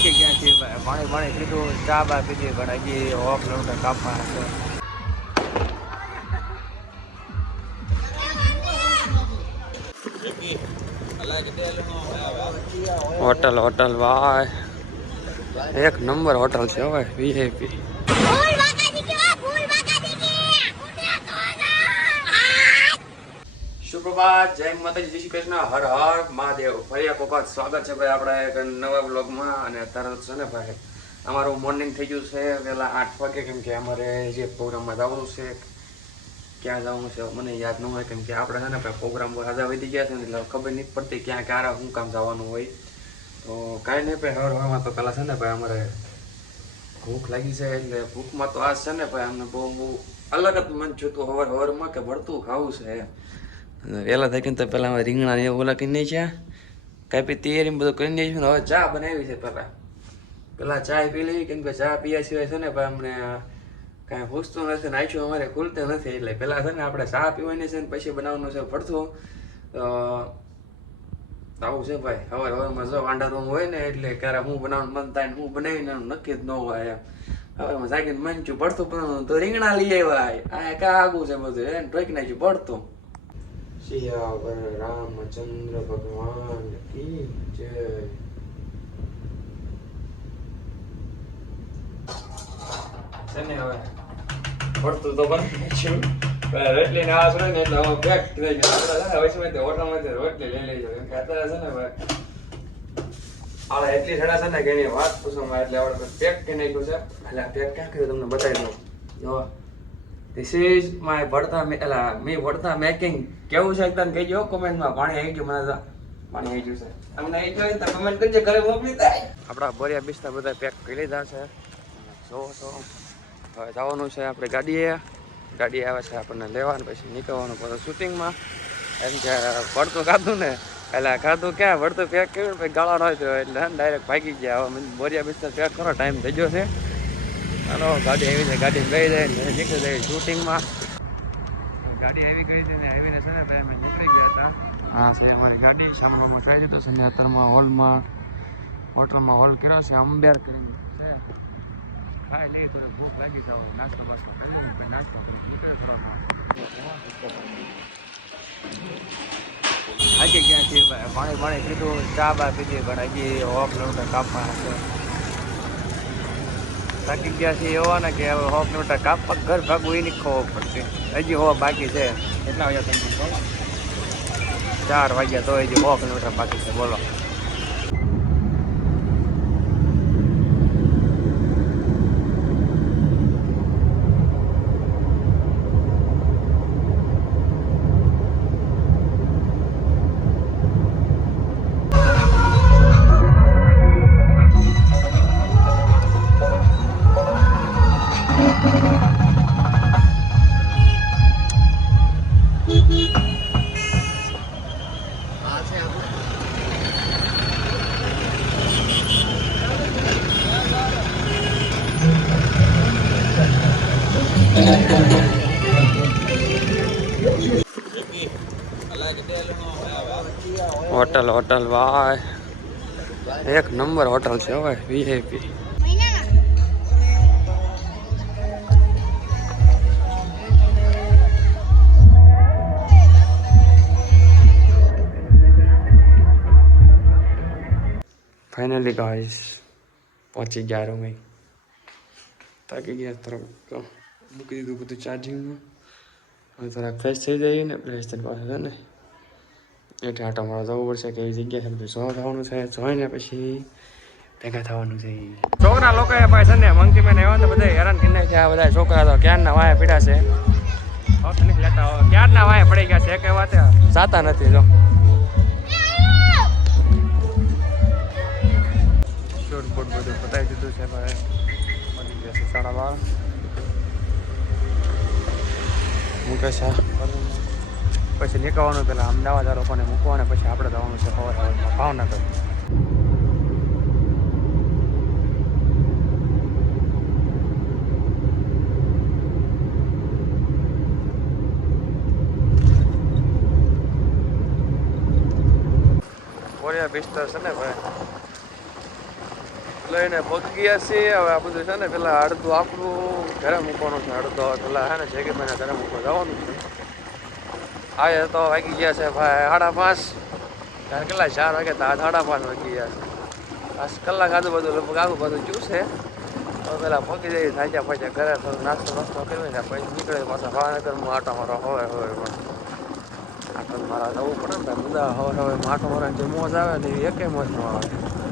થાકી ગયા છીએ ભાઈ પાણી પાણી પીધું, ચા બા પીધી, પણ હજી હોફ કિલોમીટર કાપવાના છે. હોટલ હોટલ ભાઈ એક નંબર હોટલ છે હવે વીઆઈપી સુપ્રભાત, જય માતાજી, જય શ્રી કૃષ્ણ, હર હર મહાદેવ. ફરી એક વખત સ્વાગત છે ભાઈ આપણે એક નવા બ્લોગમાં અને અત્યારે છે ને ભાઈ, અમારું મોર્નિંગ થઈ ગયું છે પહેલાં આઠ વાગે, કેમ કે અમારે જે પ્રોગ્રામમાં જવાનું છે, ક્યાં જવાનું છે મને યાદ ન હોય, કેમ કે આપણે છે ને ભાઈ પ્રોગ્રામ રાજા વધી ગયા છે ને એટલે ખબર નહીં પડતી ક્યાં, ક્યારે શું કામ જવાનું હોય. તો કાંઈ નહીં ભાઈ, હર હરમાં તો પહેલાં છે ને ભાઈ અમારે ભૂખ લાગી છે એટલે ભૂખમાં તો આ છે ને ભાઈ, અમને બહુ બહુ અલગ જ મન જોતું હવાર હવારમાં કે ભરતું ખાવું છે વહેલા થઈ તો પહેલાં અમે રીંગણા ને ઓલા કરી છે કાપી તૈયારી બધું કરી દઈશું હવે ચા બનાવી છે પહેલાં પહેલાં ચા પી લેવી કેમ કે ચા પીયા સિવાય છે ને ભાઈ અમને કાંઈ પૂછતું નથી ને આછું અમારે ખુલતું નથી એટલે પહેલાં છે ને આપણે ચા પીવાની છે ને પછી બનાવવાનું છે પડતું તો આવું છે ભાઈ. હવે હવે જો વાંડા રૂમ હોય ને એટલે ક્યારે હું બનાવવાનું મન થાય ને હું બનાવીને નક્કી જ ન હોય એમ. હવે જાગીને છું પડતું પણ તો રીંગણા લઈ આવ્યા. આ કાગું છે બધું. એને ટોકી નાખ્યું ભરતું સિયાવર રામચંદ્ર ભગવાન કી જય. છે ને હવે? ભરતું તો પણ છું રોટલી ના આશરો ને એટલે હવે બેક થઈ ગયો આપણે છે ને હવે સમય હોટલમાંથી રોટલી લઈ લેજો. કેમ કે અત્યારે છે ને ભાઈ આલે એટલી છે ને કે એની વાત પૂછો એટલે આપણે પેક કે નાખ્યું છે. એટલે પેક ક્યાં કર્યું? તમને બતાવી દઉં. જો ધીસ ઇઝ માય મે એલા મી ભરતા મેકિંગ કેવું છે એકદમ કહી કહેજો કોમેન્ટમાં પાણી આવી ગયું મને પાણી આવી ગયું છે. તમને આવી ગયું તો કમેન્ટ કરજો. ઘરે મોકલી થાય આપણા બોરિયા બિસ્તા બધા પેક કરી લીધા છે. સો સો હવે જવાનું છે આપણે ગાડીએ. ગાડી આવે છે આપણને લેવાનું, પછી નીકળવાનું પછી શૂટિંગમાં એમ કે ભરતું ખાધું ને? એટલે ખાધું ક્યાં? વળતું પેક કર્યું પછી ગાળા ન થયો એટલે ડાયરેક્ટ ભાગી ગયા. હવે બોરિયા બિસ્તા પેક કરો ટાઈમ થઈ ગયો છે. ચાલો ગાડી આવી છે, ગાડી ગઈ જાય નીકળી જાય શૂટિંગમાં. ગાડી આવી ગઈ હતી ને આવીને છે ને ભાઈ અમે નીકળી ગયા હતા. હા છે અમારી ગાડી, સાંભળવામાં કહી દીધું છે અત્યારમાં હોલમાં, હોટલમાં હોલ કર્યો છે, અંબેર કરીને છે. ખાઈ લઈ થોડી ભૂખ લાગી જાવ નાસ્તા બાસ્તો કરી લઈએ નાસ્તો નીકળે થોડા આજે ક્યાં છે પાણી પાણી પીધું ચા બા પીધી, પણ હજી હોફ કિલોમીટર કાપવાના છે થાકી ગયા છે એવા ને કે હવે હોફ કિલોમીટર કાપવા ઘર ભાગવું એની ખબર પડશે. હજી હોવા બાકી છે. કેટલા વાગ્યા ચાર વાગ્યા તો હજી હો કિલોમીટર બાકી છે. બોલો. હોટલ હોટલ ભાઈ એક નંબર હોટલ છે હવે વીઆઈપી ફાઇનલી ગાઈસ પહોંચી ગયા રૂમે થાકી ગયા તરફ મૂકી દીધું બધું ચાર્જિંગમાં હવે થોડાક ફ્રેશ થઈ જઈએ ને ફ્રેશ થઈને પાછું ને, એટલે આટો મારો જવું પડશે કે એવી જગ્યા છે બધું જોવા થવાનું છે જોઈને પછી ભેગા થવાનું છે. છોકરા લોકો છે ને મંકી મેન એવા તો બધા હેરાન કરી નાખ્યા. બધા છોકરા તો ક્યારના વાયા પીડા છે? ક્યારના વાયા પડી ગયા છે કઈ વાત જાતા નથી, જો. બધું પતાવી દીધું છે ભાઈ. મળી ગયા છે સાડા બાર મૂકે છે? પછી નીકળવાનું પેલા અમદાવાદ આ લોકોને મૂકવાને પછી આપણે જવાનું છે સવાર સવારમાં ભાવનગર. કોરિયા બિસ્તર છે ને ભાઈ? લઈને પહોંચી ગયા છીએ. હવે આ બધું છે ને પેલા અડધું આપણું ઘરે મૂકવાનું છે અડધો પેલા છે ને કે ભાઈને ઘરે મૂકવા જવાનું છે. આજે તો વાગી ગયા છે ભાઈ સાડા પાંચ. ત્યારે કેટલા ચાર વાગે તો સાડા પાંચ વાગી ગયા છે. આ કલાક આજુબાજુ લગભગ આવું બધું છે. તો પેલા પગી જઈ થાક્યા પછી ઘરે, થોડું નાસ્તો નાસ્તો કરી ને પછી નીકળે પાછા ભાવનગરમાં આટો મારો હવે હવે પણ આટો મારા જવું પડે ને બધા હવે હવે માટો મારા જે મોજ આવે ને એ એકે મોજ ન આવે.